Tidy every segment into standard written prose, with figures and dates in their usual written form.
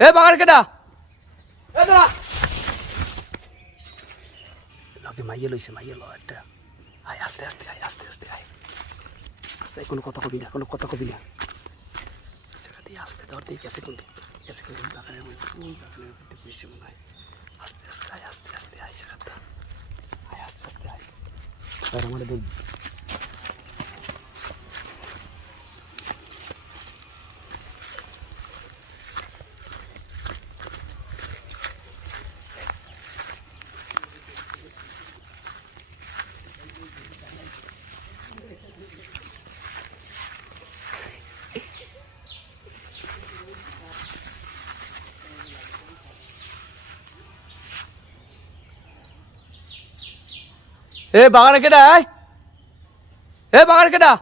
এ বাগার কেডা এ দাঁড়া লগে মাইয়ে লইছে মাইয়ে ল একটা আয় আস্তে আস্তে আয় আস্তে আস্তে আয় আস্তে কোনো কথা কবি না কোনো কথা কবি না জায়গা দিয়ে আস্তে ধর দিয়ে গেছে কোন দিক গেছে কোন দিক বাগানের মধ্যে কোন বাগানের মধ্যে বসে মনে হয় আস্তে আস্তে আয় জায়গাটা আয় আস্তে আস্তে আয় আর আমাদের বল এ বাগানে কেডা এ বাগানে কেডা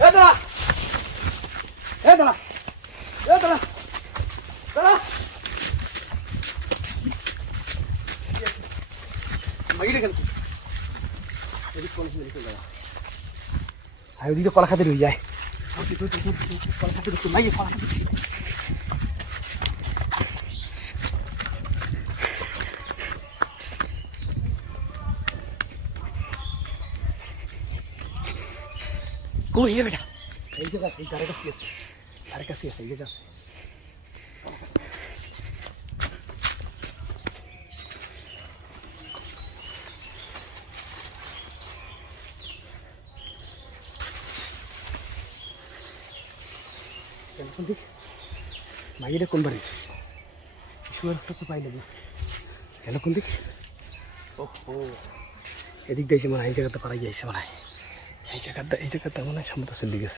এ দাঁড়া এ দাঁড়া এ দাঁড়া দাঁড়া মাইরে কেন এদিক কোন মেরে চলে যা আয় ওদিকে কলা খাতে রয়ে যায় কলা খাতে রয়ে মাইরে কলা খাতে কই হে বেটা এই জায়গা এই গাড়ি কাছে আছে গাড়ি কাছে আছে এই জায়গা কোন দিক মাইরে কোন বাড়ি শুয়ার সাথে পাইলে না কেন কোন দিক ওহো এদিক দিয়ে মনে হয় এই জায়গাতে পাড়াই যাইছে মনে হয় এই জায়গাটা মনে হয় সামনে চলে গেছে